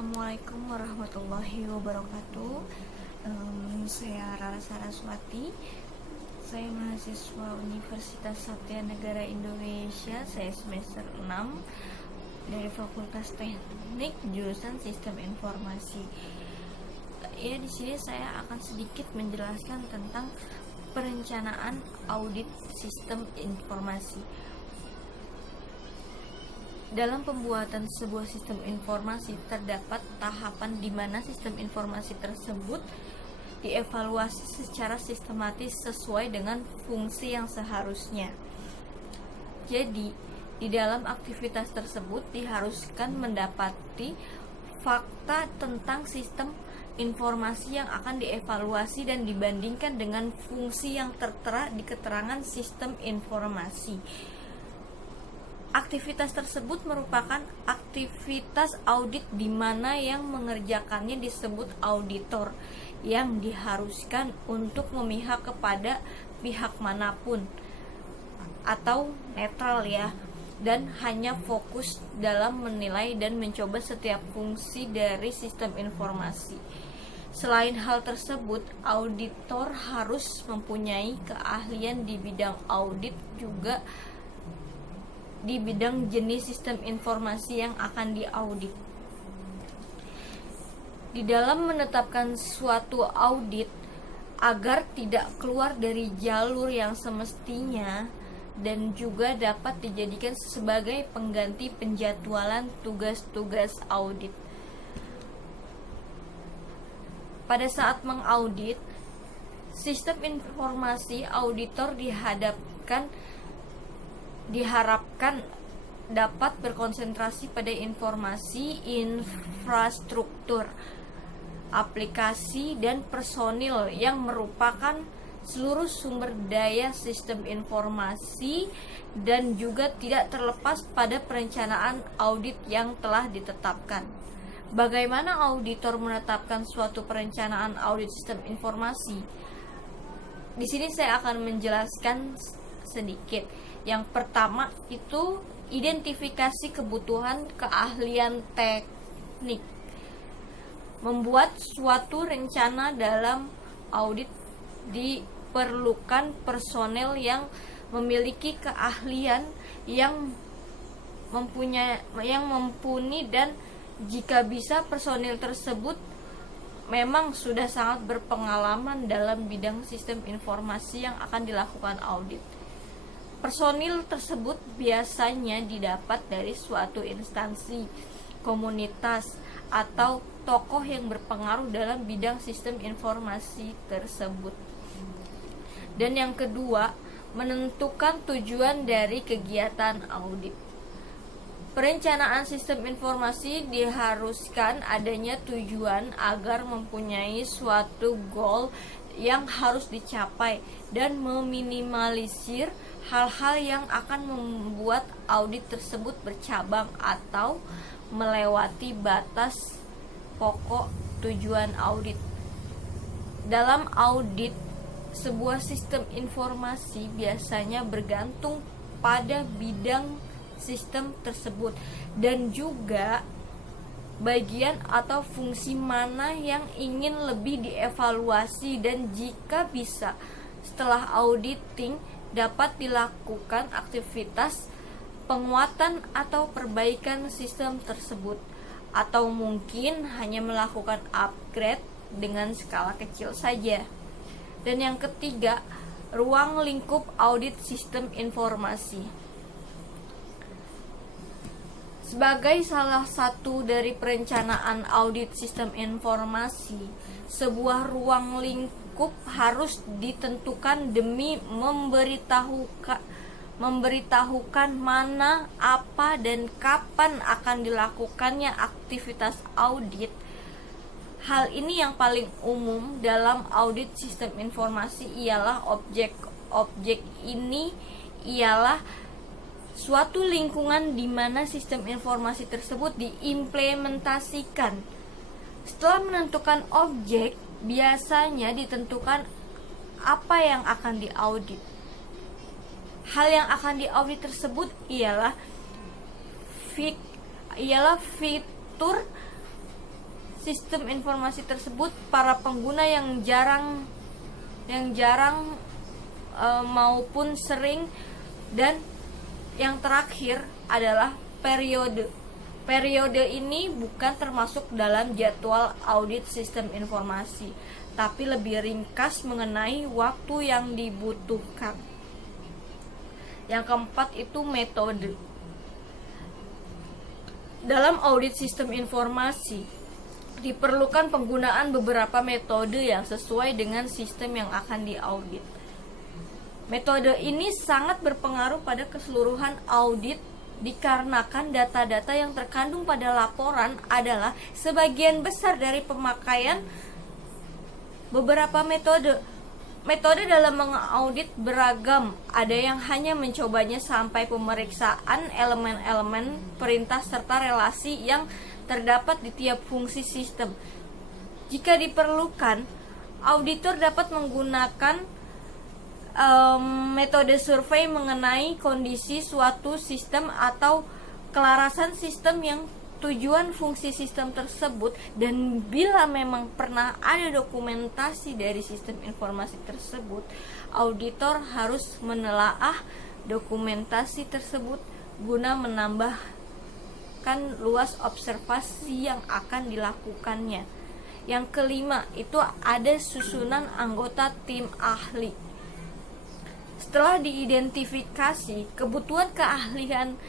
Assalamualaikum warahmatullahi wabarakatuh. Saya Rara Saraswati. Saya mahasiswa Universitas Satya Negara Indonesia. Saya semester 6 dari Fakultas Teknik jurusan Sistem Informasi. Ya, di sini saya akan sedikit menjelaskan tentang perencanaan audit sistem informasi. Dalam pembuatan sebuah sistem informasi terdapat tahapan di mana sistem informasi tersebut dievaluasi secara sistematis sesuai dengan fungsi yang seharusnya. Jadi, di dalam aktivitas tersebut diharuskan mendapati fakta tentang sistem informasi yang akan dievaluasi dan dibandingkan dengan fungsi yang tertera di keterangan sistem informasi. Aktivitas tersebut merupakan aktivitas audit di mana yang mengerjakannya disebut auditor yang diharuskan untuk memihak kepada pihak manapun atau netral ya, dan hanya fokus dalam menilai dan mencoba setiap fungsi dari sistem informasi. Selain hal tersebut, auditor harus mempunyai keahlian di bidang audit juga di bidang jenis sistem informasi yang akan diaudit. Di dalam menetapkan suatu audit agar tidak keluar dari jalur yang semestinya dan juga dapat dijadikan sebagai pengganti penjadwalan tugas-tugas audit. Pada saat mengaudit sistem informasi, auditor diharapkan dapat berkonsentrasi pada informasi, infrastruktur, aplikasi, dan personil yang merupakan seluruh sumber daya sistem informasi dan juga tidak terlepas pada perencanaan audit yang telah ditetapkan. Bagaimana auditor menetapkan suatu perencanaan audit sistem informasi? Di sini saya akan menjelaskan sedikit. Yang pertama itu identifikasi kebutuhan keahlian teknik. Membuat suatu rencana dalam audit diperlukan personel yang memiliki keahlian yang mumpuni dan jika bisa personil tersebut memang sudah sangat berpengalaman dalam bidang sistem informasi yang akan dilakukan audit. Personil tersebut biasanya didapat dari suatu instansi, komunitas, atau tokoh yang berpengaruh dalam bidang sistem informasi tersebut. Dan yang kedua, menentukan tujuan dari kegiatan audit. Perencanaan sistem informasi diharuskan adanya tujuan agar mempunyai suatu goal yang harus dicapai dan meminimalisir hal-hal yang akan membuat audit tersebut bercabang atau melewati batas pokok tujuan audit. Dalam audit, sebuah sistem informasi biasanya bergantung pada bidang sistem tersebut dan juga bagian atau fungsi mana yang ingin lebih dievaluasi, dan jika bisa setelah auditing dapat dilakukan aktivitas penguatan atau perbaikan sistem tersebut, atau mungkin hanya melakukan upgrade dengan skala kecil saja. Dan yang ketiga, ruang lingkup audit sistem informasi. Sebagai salah satu dari perencanaan audit sistem informasi, sebuah ruang lingkup harus ditentukan demi memberitahukan mana, apa, dan kapan akan dilakukannya aktivitas audit. Hal ini yang paling umum dalam audit sistem informasi ialah objek ini ialah suatu lingkungan di mana sistem informasi tersebut diimplementasikan. Setelah menentukan objek, biasanya ditentukan apa yang akan diaudit. Hal yang akan diaudit tersebut ialah fitur sistem informasi tersebut para pengguna yang jarang maupun sering, dan yang terakhir adalah periode. Periode ini bukan termasuk dalam jadwal audit sistem informasi, tapi lebih ringkas mengenai waktu yang dibutuhkan. Yang keempat itu metode. Dalam audit sistem informasi diperlukan penggunaan beberapa metode yang sesuai dengan sistem yang akan diaudit. Metode ini sangat berpengaruh pada keseluruhan audit dikarenakan data-data yang terkandung pada laporan adalah sebagian besar dari pemakaian beberapa metode. Metode dalam mengaudit beragam, ada yang hanya mencobanya sampai pemeriksaan elemen-elemen perintah serta relasi yang terdapat di tiap fungsi sistem. Jika diperlukan, auditor dapat menggunakan metode survei mengenai kondisi suatu sistem atau kelarasan sistem yang tujuan fungsi sistem tersebut, dan bila memang pernah ada dokumentasi dari sistem informasi tersebut, auditor harus menelaah dokumentasi tersebut guna menambahkan luas observasi yang akan dilakukannya. Yang kelima itu ada susunan anggota tim ahli. Setelah diidentifikasi kebutuhan keahlian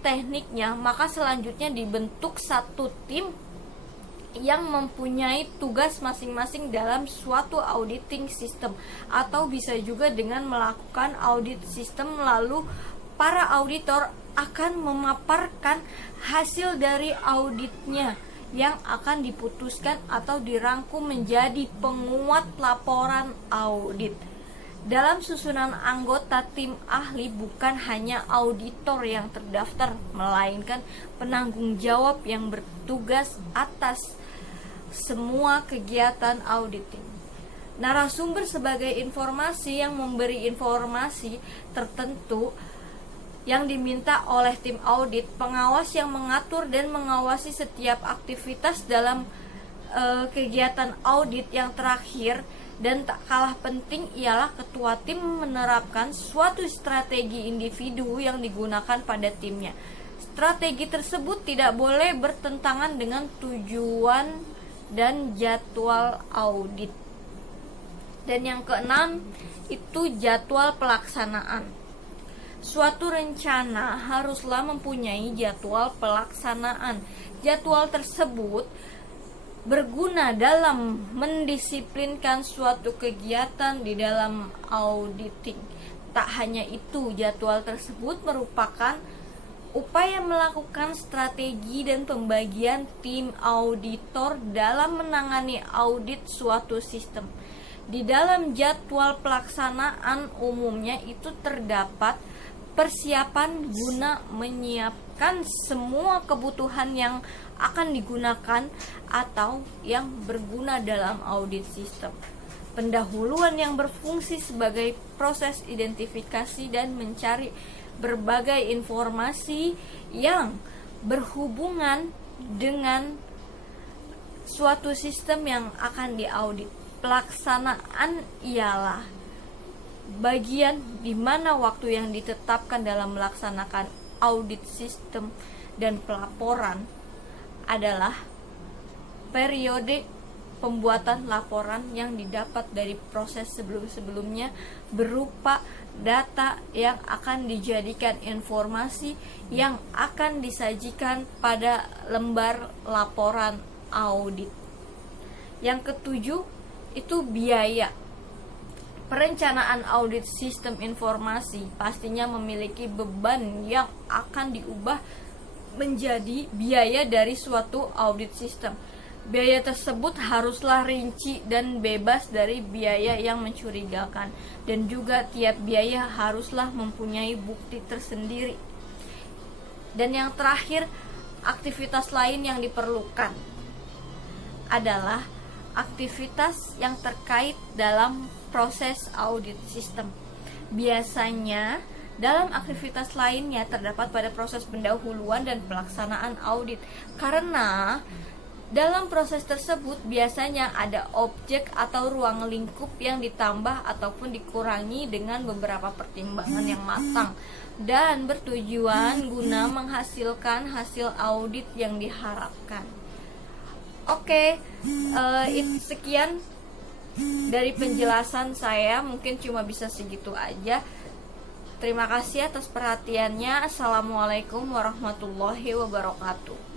tekniknya, maka selanjutnya dibentuk satu tim yang mempunyai tugas masing-masing dalam suatu auditing system, atau bisa juga dengan melakukan audit sistem, lalu para auditor akan memaparkan hasil dari auditnya yang akan diputuskan atau dirangkum menjadi penguat laporan audit. Dalam susunan anggota tim ahli bukan hanya auditor yang terdaftar, melainkan penanggung jawab yang bertugas atas semua kegiatan auditing. Narasumber sebagai informasi yang memberi informasi tertentu yang diminta oleh tim audit, pengawas yang mengatur dan mengawasi setiap aktivitas dalam kegiatan audit yang terakhir, dan tak kalah penting ialah ketua tim menerapkan suatu strategi individu yang digunakan pada timnya. Strategi tersebut tidak boleh bertentangan dengan tujuan dan jadwal audit. Dan yang keenam itu jadwal pelaksanaan. Suatu rencana haruslah mempunyai jadwal pelaksanaan. Jadwal tersebut berguna dalam mendisiplinkan suatu kegiatan di dalam auditing. Tak hanya itu, jadwal tersebut merupakan upaya melakukan strategi dan pembagian tim auditor dalam menangani audit suatu sistem. Di dalam jadwal pelaksanaan umumnya itu terdapat persiapan guna menyiapkan semua kebutuhan yang akan digunakan atau yang berguna dalam audit sistem. Pendahuluan yang berfungsi sebagai proses identifikasi dan mencari berbagai informasi yang berhubungan dengan suatu sistem yang akan diaudit. Pelaksanaan ialah bagian di mana waktu yang ditetapkan dalam melaksanakan audit sistem, dan pelaporan adalah periode pembuatan laporan yang didapat dari proses sebelum-sebelumnya berupa data yang akan dijadikan informasi yang akan disajikan pada lembar laporan audit. Yang ketujuh itu biaya. Perencanaan audit sistem informasi pastinya memiliki beban yang akan diubah menjadi biaya dari suatu audit sistem. Biaya tersebut haruslah rinci dan bebas dari biaya yang mencurigakan, dan juga tiap biaya haruslah mempunyai bukti tersendiri. Dan yang terakhir, aktivitas lain yang diperlukan adalah aktivitas yang terkait dalam proses audit sistem. Biasanya dalam aktivitas lainnya terdapat pada proses pendahuluan dan pelaksanaan audit, karena Dalam proses tersebut biasanya ada objek atau ruang lingkup yang ditambah ataupun dikurangi dengan beberapa pertimbangan yang matang dan bertujuan guna menghasilkan hasil audit yang diharapkan. Oke, sekian dari penjelasan saya, mungkin cuma bisa segitu aja. Terima kasih atas perhatiannya. Assalamualaikum warahmatullahi wabarakatuh.